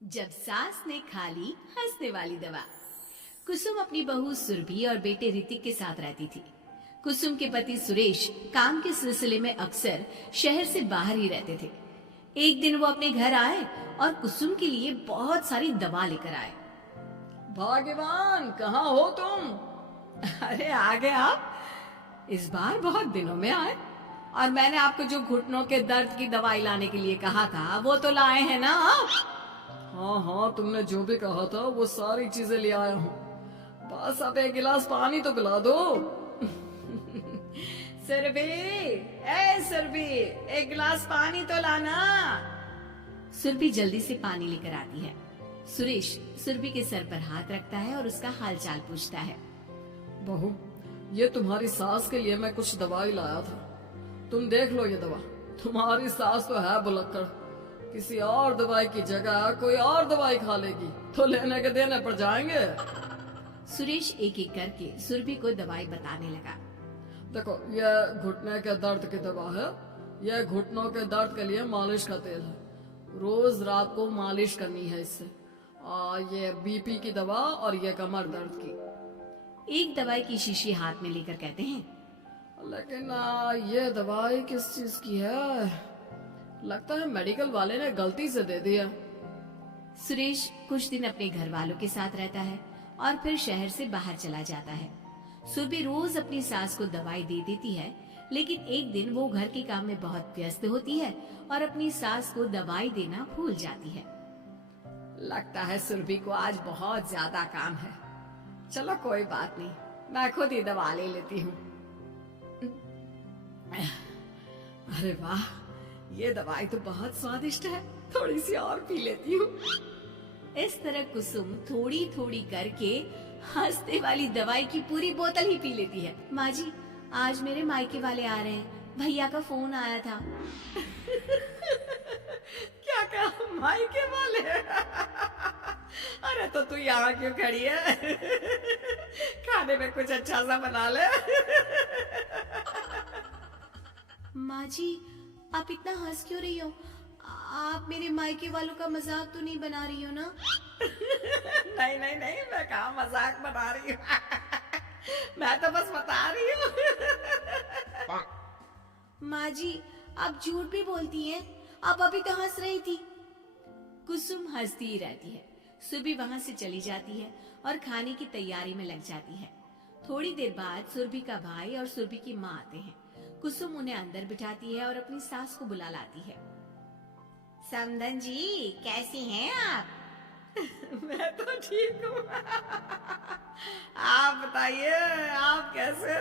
जब सास ने खा ली हंसने वाली दवा। कुसुम अपनी बहू सुरभि और बेटे ऋतिक के साथ रहती थी। कुसुम के पति सुरेश काम के सिलसिले में अक्सर शहर से बाहर ही रहते थे। एक दिन वो अपने घर आए और कुसुम के लिए बहुत सारी दवा लेकर आए। भाग्यवान, कहाँ हो तुम? अरे आ गए आप। इस बार बहुत दिनों में आए और मैंने आपको जो घुटनों के दर्द की दवाई लाने के लिए कहा था वो तो लाए हैं ना आप? हाँ हाँ, तुमने जो भी कहा था वो सारी चीजें ले आया हूँ। बस अब एक गिलास पानी तो पिला दो। सुरभि, ए सुरभि, एक गिलास पानी तो लाना। सुरभि जल्दी से पानी लेकर आती है। सुरेश सुरभि के सर पर हाथ रखता है और उसका हालचाल पूछता है। बहू, ये तुम्हारी सास के लिए मैं कुछ दवाई लाया था। तुम देख लो ये दवा। तुम्हारी सास तो है बुलक्कड़, किसी और दवाई की जगह कोई और दवाई खा लेगी तो लेने के देने पड़ जाएंगे। सुरेश एक एक करके सुरभि को दवाई बताने लगा। देखो, ये घुटने के दर्द की दवा है। ये घुटनों के दर्द के लिए मालिश का तेल है। रोज रात को मालिश करनी है इससे। ये बीपी की दवा और ये कमर दर्द की। एक दवाई की शीशी हाथ में लेकर कहते हैं, लेकिन ये दवाई किस चीज की है? लगता है मेडिकल वाले ने गलती से दे दिया। सुरेश कुछ दिन अपने घर वालों के साथ रहता है और फिर शहर से बाहर चला जाता है। सुरभि रोज अपनी सास को दवाई दे देती है, लेकिन एक दिन वो घर के काम में बहुत व्यस्त होती है और अपनी सास को दवाई देना भूल जाती है। लगता है सुरभि को आज बहुत ज्यादा काम है। चलो कोई बात नहीं, मैं खुद ही दवा ले लेती हूँ। अरे वाह, ये दवाई तो बहुत स्वादिष्ट है। थोड़ी सी और पी लेती हूँ। इस तरह कुसुम थोड़ी थोड़ी करके हंसने वाली दवाई की पूरी बोतल ही पी लेती है। माँ जी, आज मेरे मायके वाले आ रहे हैं, भैया का फोन आया था। क्या कहा, मायके वाले? अरे तो तू यहाँ क्यों खड़ी है? खाने में कुछ अच्छा सा बना ले। माँ जी, आप इतना हंस क्यों रही हो? आप मेरे मायके वालों का मजाक तो नहीं बना रही हो ना? नहीं नहीं नहीं, मैं कहाँ मजाक बना रही हूँ। मैं तो बस बता रही हूँ। माँ जी, आप झूठ भी बोलती हैं। आप अभी तो हंस रही थी। कुसुम हंसती ही रहती है। सुरभि वहाँ से चली जाती है और खाने की तैयारी में लग जाती है। थोड़ी देर बाद सुरभि का भाई और सुरभि की माँ आते हैं। कुसुम उन्हें अंदर बिठाती है और अपनी सास को बुला लाती है। समधन जी, कैसी हैं आप? मैं तो ठीक हूँ। आप बताइए, आप कैसे?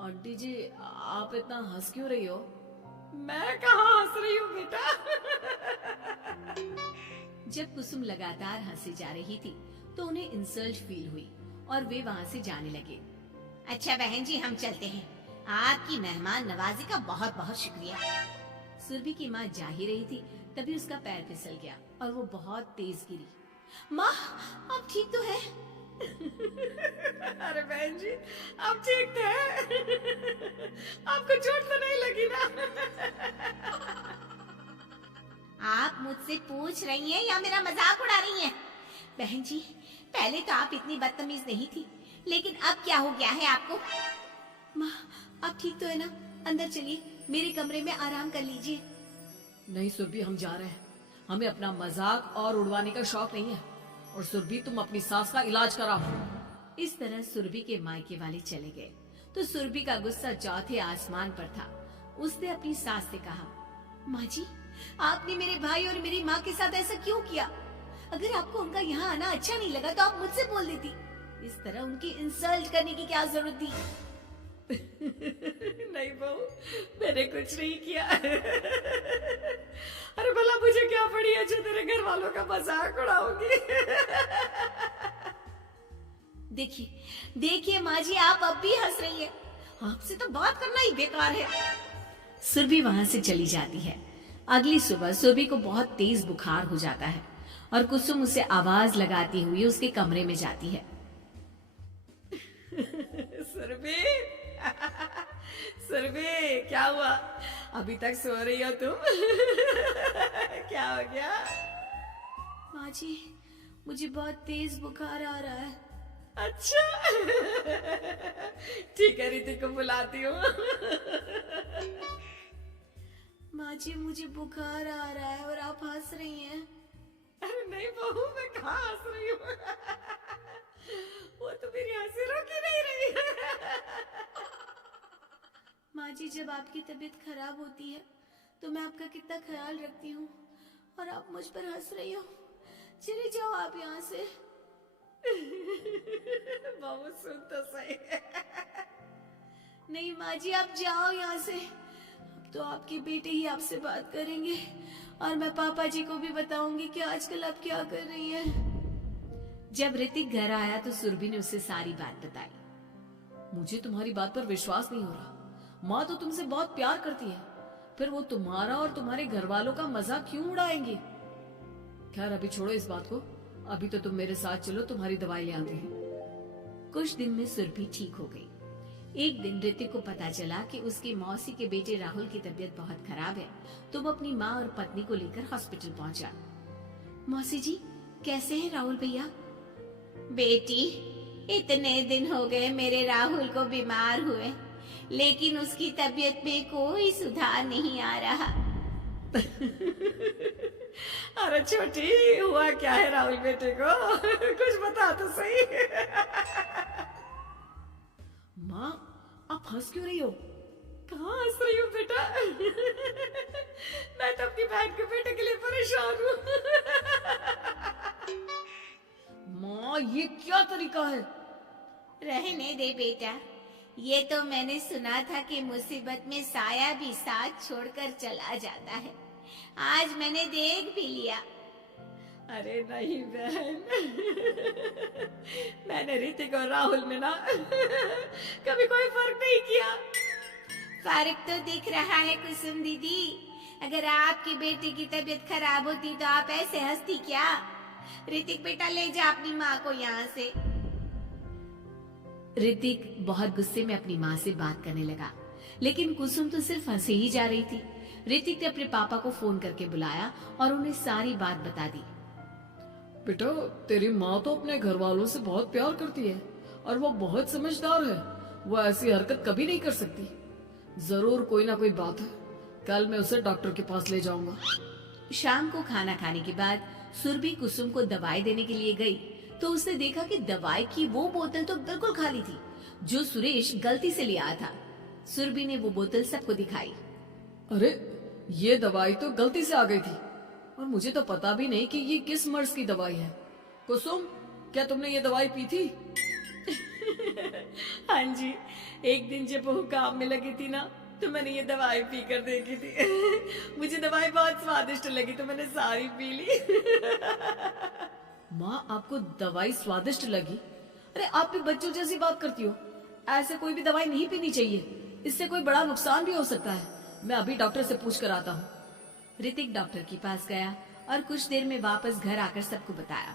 आंटी जी, आप इतना हंस क्यों रही हो? मैं कहाँ हंस रही हूँ बेटा। जब कुसुम लगातार हंसी जा रही थी तो उन्हें इंसल्ट फील हुई और वे वहाँ से जाने लगे। अच्छा बहन जी, हम चलते हैं। आपकी मेहमान नवाजी का बहुत बहुत शुक्रिया। सुरभि की माँ जा ही रही थी, तभी उसका पैर फिसल गया और वो बहुत तेज गिरी। माँ, आप ठीक तो है? अरे बहन जी, आप ठीक थे? आपको चोट तो नहीं लगी ना? आप मुझसे पूछ रही हैं या मेरा मजाक उड़ा रही हैं? बहन जी, पहले तो आप इतनी बदतमीज नहीं थी, लेकिन अब क्या हो गया है आपको? माँ, आप ठीक तो है ना? अंदर चलिए, मेरे कमरे में आराम कर लीजिए। नहीं सुरभि, हम जा रहे हैं। हमें अपना मजाक और उड़वाने का शौक नहीं है। और सुरभि, तुम अपनी सास का इलाज कराओ। इस तरह सुरभि के मायके वाले चले गए तो सुरभि का गुस्सा चौथे आसमान पर था। उसने अपनी सास से कहा, माँ जी, आपने मेरे भाई और मेरी माँ के साथ ऐसा क्यों किया? अगर आपको उनका यहाँ आना अच्छा नहीं लगा तो आप मुझसे बोल देती। इस तरह उनकी इंसल्ट करने की क्या जरूरत थी? नहीं बहू, मैंने कुछ नहीं किया। अरे भला मुझे क्या पड़ी है जो तेरे घर वालों का मजाक उड़ाऊंगी? देखिए देखिए माँ जी, आप अब भी हंस रही हैं। आपसे तो बात करना ही बेकार है। सुरभि वहाँ से चली जाती है। अगली सुबह सुरभि को बहुत तेज बुखार हो जाता है और कुसुम उसे आवाज लगाती हुई उसके कमरे में जाती है। सुरभि, सुरभि, क्या हुआ? अभी तक सो रही हो तुम? क्या हो गया? माँ जी, मुझे बहुत तेज बुखार आ रहा है। अच्छा। ठीक है, ऋतिक को बुलाती हूँ। माँ जी, मुझे बुखार आ रहा है और आप हंस रही हैं। अरे नहीं बहू, मैं कहाँ हंस रही हूँ? वो तो मेरी हंसी रोक ही नहीं रही है। माँ जी, जब आपकी तबीयत खराब होती है तो मैं आपका कितना ख्याल रखती हूँ और आप मुझ पर हंस रही हो। चले जाओ आप यहाँ से। बहू सुन तो सही। नहीं माँ जी, आप जाओ यहाँ से। अब तो आपके बेटे ही आपसे बात करेंगे और मैं पापा जी को भी बताऊंगी कि आजकल आप क्या कर रही हैं। जब ऋतिक घर आया तो सुरभि ने उसे सारी बात बताई। मुझे तुम्हारी बात पर विश्वास नहीं हो रहा। माँ तो तुमसे बहुत प्यार करती है, फिर वो तुम्हारा और तुम्हारे घर वालों का मजाक क्यों उड़ाएंगी? खैर अभी छोड़ो इस बात को, अभी तो तुम मेरे साथ चलो, तुम्हारी दवाई ले आते हैं। कुछ दिन में सुरभि ठीक हो गई। एक दिन ऋतिक को पता चला कि उसकी मौसी के बेटे राहुल की तबीयत बहुत खराब है, तो वो अपनी माँ और पत्नी को लेकर हॉस्पिटल पहुंचा। मौसी जी, कैसे हैं राहुल भैया? बेटी, इतने दिन हो गए मेरे राहुल को बीमार हुए, लेकिन उसकी तबीयत में कोई सुधार नहीं आ रहा। अरे छोटी, हुआ क्या है राहुल बेटे को? कुछ बता तो सही। माँ, आप हंस क्यों रही हो? कहाँ हंस रही हो बेटा? मैं तो अपनी बहन के बेटे के लिए परेशान हूँ। माँ, ये क्या तरीका है? रहने दे बेटा, ये तो मैंने सुना था कि मुसीबत में साया भी साथ छोड़कर चला जाता है। आज मैंने देख भी लिया। अरे नहीं बहन, मैंने ऋतिक और राहुल में ना कभी कोई फर्क नहीं किया। फर्क तो दिख रहा है कुसुम दीदी। अगर आपकी बेटी की तबीयत खराब होती तो आप ऐसे हंसती क्या? ऋतिक बेटा, ले जा अपनी माँ को यहाँ से। ऋतिक बहुत गुस्से में अपनी माँ से बात करने लगा, लेकिन कुसुम तो सिर्फ हंसे ही जा रही थी। ऋतिक ने अपने पापा को फोन करके बुलाया और उन्हें सारी बात बता दी। बेटा, तेरी माँ तो अपने घर वालों से बहुत प्यार करती है और वो बहुत समझदार है। वो ऐसी हरकत कभी नहीं कर सकती। जरूर कोई ना कोई बात है। कल मैं उसे डॉक्टर के पास ले जाऊंगा। शाम को खाना खाने के बाद सुरभि कुसुम को दवाई देने के लिए गई तो उसने देखा कि दवाई की वो बोतल तो बिल्कुल खाली थी जो सुरेश गलती से ले आया था। सुरभि ने वो बोतल सबको दिखाई। अरे, ये दवाई तो गलती से आ गई थी और मुझे तो पता भी नहीं कि ये किस मर्ज की दवाई है। कुसुम, क्या तुमने ये दवाई पी थी? हाँ जी, एक दिन जब वो काम में लगी थी ना, तो मैंने ये दवाई पी कर देखी थी। मुझे दवाई बहुत स्वादिष्ट लगी तो मैंने सारी पी ली। माँ, आपको दवाई स्वादिष्ट लगी? अरे आप भी बच्चों जैसी बात करती हो। ऐसे कोई भी दवाई नहीं पीनी चाहिए, इससे कोई बड़ा नुकसान भी हो सकता है। मैं अभी डॉक्टर से पूछ कर आता हूँ। ऋतिक डॉक्टर के पास गया और कुछ देर में वापस घर आकर सबको बताया।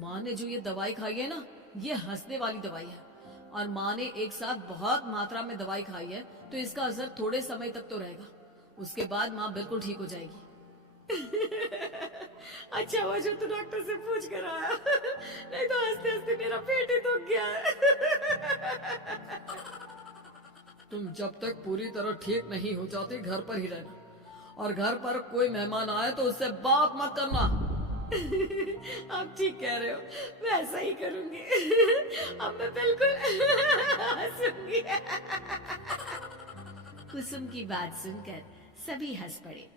माँ ने जो ये दवाई खाई है ना, ये हंसने वाली दवाई है और माँ ने एक साथ बहुत मात्रा में दवाई खाई है, तो इसका असर थोड़े समय तक तो रहेगा। उसके बाद माँ बिल्कुल ठीक हो जाएगी। अच्छा हुआ जो तू डॉक्टर से पूछ कर आया, नहीं तो हंसते हंसते मेरा पेट ही दुख गया है। तुम जब तक पूरी तरह ठीक नहीं हो जाते घर पर ही रहना, और घर पर कोई मेहमान आए तो उससे बात मत करना। आप ठीक कह रहे हो, मैं ऐसा ही करूंगी। अब मैं बिल्कुल हंसूंगी। कुसुम की बात सुनकर सभी हंस पड़े।